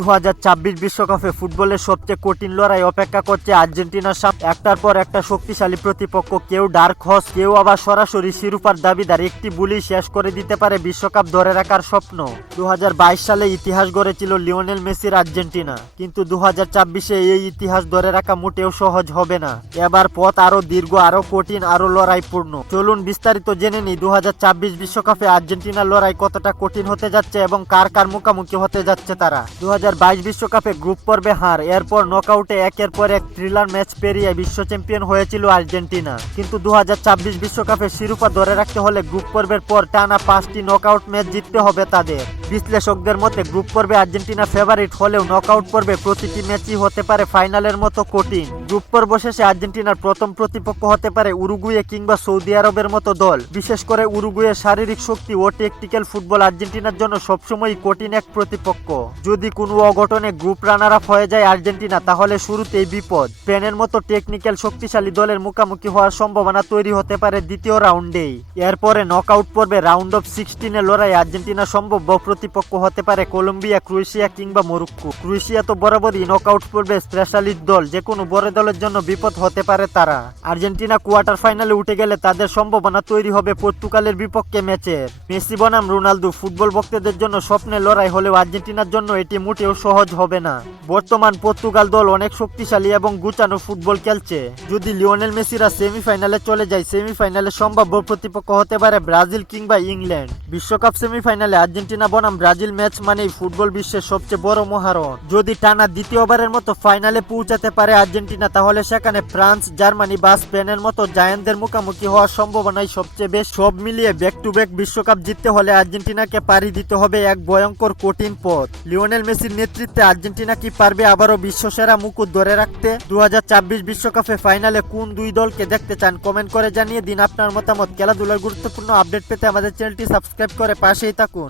2026 বিশ্বকাপে ফুটবলের সবচেয়ে কঠিন লড়াই অপেক্ষা করছে আর্জেন্টিনার সামনে। একটার পর একটা শক্তিশালী প্রতিপক্ষ, কেউ ডার্ক হর্স, কেউ আবার সরাসরি শিরোপার দাবিদার। একটি বুলি শেষ করে দিতে পারে বিশ্বকাপ ধরে রাখার স্বপ্ন। 2022 সালে ইতিহাস গড়েছিল লিওনেল মেসির আর্জেন্টিনা, কিন্তু 2026-এ এই ইতিহাস ধরে রাখা মোটেও সহজ হবে না। এবার পথ আরো দীর্ঘ, আরো কঠিন, আরো লড়াইপূর্ণ। চলুন বিস্তারিত জেনে নিই 2026 বিশ্বকাপে আর্জেন্টিনার লড়াই কতটা কঠিন হতে যাচ্ছে এবং কার কার মুখোমুখি হতে যাচ্ছে তারা। 2022 বিশ্বকাপে গ্রুপ পর্বে হার, এরপর নকআউটে একের পর এক থ্রিলার ম্যাচ পেরিয়ে বিশ্ব চ্যাম্পিয়ন হয়েছিল আর্জেন্টিনা। কিন্তু 2026 বিশ্বকাপে শিরোপা ধরে রাখতে হলে গ্রুপ পর্বের পর টানা 5টি নকআউট ম্যাচ জিততে হবে তাদের। বিশ্লেষকদের মতে গ্রুপ পর্বে আর্জেন্টিনা ফেভারিট হলেও নকআউট পর্বে প্রতিটি ম্যাচই হতে পারে ফাইনালের মতো কঠিন। গ্রুপ পর্ব শেষে আর্জেন্টিনার প্রথম প্রতিপক্ষ হতে পারে উরুগুয়ে কিংবা সৌদি আরবের মতো দল। বিশেষ করে উরুগুয়ের শারীরিক শক্তি ও টেকটিক্যাল ফুটবল আর্জেন্টিনার জন্য সবসময়ই কঠিন এক প্রতিপক্ষ। যদি কোনো অঘটনে গ্রুপ রানার আপ হয়ে যায় আর্জেন্টিনা, তাহলে শুরুতেই বিপদ। স্পেনের মতো টেকনিক্যাল শক্তিশালী দলের মুখোমুখি হওয়ার সম্ভাবনা তৈরি হতে পারে দ্বিতীয় রাউন্ডেই। এরপরে নকআউট পর্বে রাউন্ড অফ 16-এ লড়াই আর্জেন্টিনা সম্ভাব্য প্রতিপক্ষ হতে পারে কলম্বিয়া, ক্রোয়েশিয়া কিংবা মরক্কো। ক্রোয়েশিয়া তো বরাবরই নকআউট পর্বে স্পেশালিস্ট দল, যে কোনো বড় দলের জন্য বিপদ হতে পারে তারা। আর্জেন্টিনা কোয়ার্টার ফাইনালে উঠে গেলে তাদের সম্ভাবনা তৈরি হবে পর্তুগালের বিপক্ষে ম্যাচের। মেসি বনাম রোনালদো ফুটবল ভক্তদের জন্য স্বপ্নের লড়াই হলেও আর্জেন্টিনার জন্য এটি মোটেও সহজ হবে না। বর্তমান পর্তুগাল দল অনেক শক্তিশালী এবং গুছানো ফুটবল খেলছে। যদি লিওনেল মেসিরা সেমিফাইনালে চলে যায়, সেমিফাইনালে সম্ভাব্য প্রতিপক্ষ হতে পারে ব্রাজিল কিংবা ইংল্যান্ড। বিশ্বকাপ সেমিফাইনালে আর্জেন্টিনা বনাম ব্রাজিল ম্যাচ মানেই ফুটবল বিশ্বের সবচেয়ে বড় মহারণ। যদি টানা দ্বিতীয়বারের মতো ফাইনালে পৌঁছাতে পারে আর্জেন্টিনা, তাহলে সেখানে ফ্রান্স, জার্মানি বা স্পেনের মতো জায়ান্টদের মুখোমুখি হওয়ার সম্ভাবনাই সবচেয়ে বেশি। সব মিলিয়ে ব্যাক টু ব্যাক বিশ্বকাপ জিততে হলে আর্জেন্টিনাকে পাড়ি দিতে হবে এক ভয়ঙ্কর কঠিন পথ। লিওনেল মেসির নেতৃত্বে আর্জেন্টিনা কি পারবে আবারও বিশ্বসেরা মুকুট ধরে রাখতে? 2026 বিশ্বকাপে ফাইনালে কোন দুই দলকে দেখতে চান কমেন্ট করে জানিয়ে দিন আপনার মতামত। খেলাধুলার গুরুত্বপূর্ণ আপডেট পেতে আমাদের চ্যানেলটি সাবস্ক্রাইব করে পাশেই থাকুন।